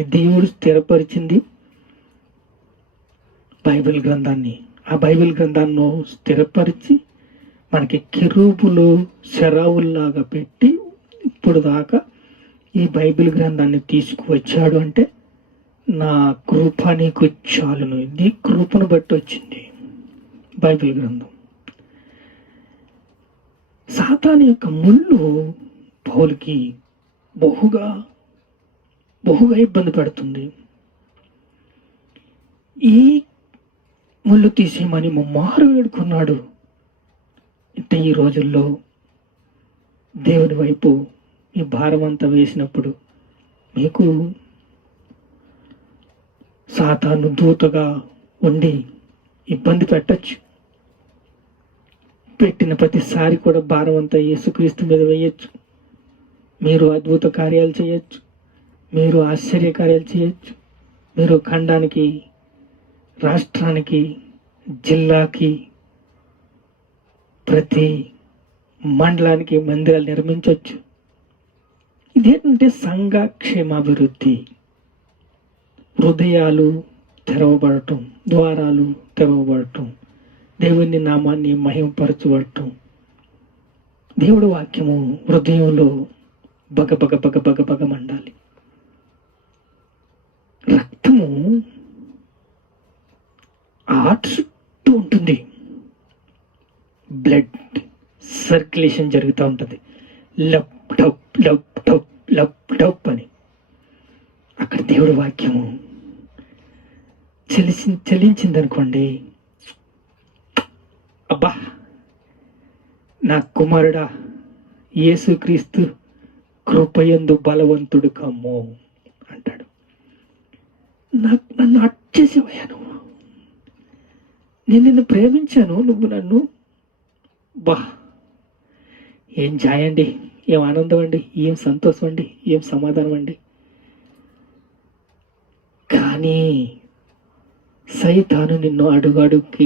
దాన్ని దేవుడు స్థిరపరిచింది బైబిల్ గ్రంథాన్ని. ఆ బైబిల్ గ్రంథాన్ని స్థిరపరిచి మనకి కిరూపులు శరావుల్లాగా పెట్టి ఇప్పుడు దాకా ఈ బైబిల్ గ్రంథాన్ని తీసుకువచ్చాడు అంటే నా కృప నీకు చాలును. ఇది కృపను బట్టి వచ్చింది బైబిల్ గ్రంథం. సాతాన్ యొక్క ముళ్ళు పౌలకి బహుగా బహుగా ఇబ్బంది పెడుతుంది. ఈ ముళ్ళు తీసేయమని ముమ్మారు వేడుకున్నాడు. అంటే ఈ రోజుల్లో దేవుని వైపు మీ భారం అంతా వేసినప్పుడు మీకు సాతాను దూతగా ఉండి ఇబ్బంది పెట్టచ్చు. పెట్టిన ప్రతిసారి కూడా భారం అంతా యేసుక్రీస్తు మీద వేయచ్చు. మీరు అద్భుత కార్యాలు చేయొచ్చు. మీరు ఆశ్చర్యకార్యాలు చేయొచ్చు. మీరు ఖండానికి రాష్ట్రానికి జిల్లాకి ప్రతి మండలానికి మందిరాలు నిర్మించవచ్చు ఇదేంటంటే సంఘ క్షేమాభివృద్ధి హృదయాలు తెరవబడటం ద్వారాలు తెరవబడటం దేవుని నామాన్ని మహిమపరచబడటం. దేవుడి వాక్యము హృదయంలో బగ బగ బగ బగ బగ ఆర్ట్ చుట్టూ ఉంటుంది. బ్లడ్ సర్క్యులేషన్ జరుగుతూ ఉంటుంది. లప్ టప్ లప్ టప్ లప్ టప్ అని. అక్కడ దేవుడి వాక్యము చలిసి చలించింది అనుకోండి అబ్బా! నా కుమారుడా యేసుక్రీస్తు కృపయందు బలవంతుడు కమ్ము అంటాడు. నాకు నన్ను అట్టేసేవయ్యా నువ్వు నేను నిన్ను ప్రేమించాను నువ్వు నన్ను బా. ఏం జాయండి ఏం ఆనందం అండి ఏం సంతోషం అండి ఏం సమాధానం అండి కానీ సైతాను నిన్ను అడుగడుక్కి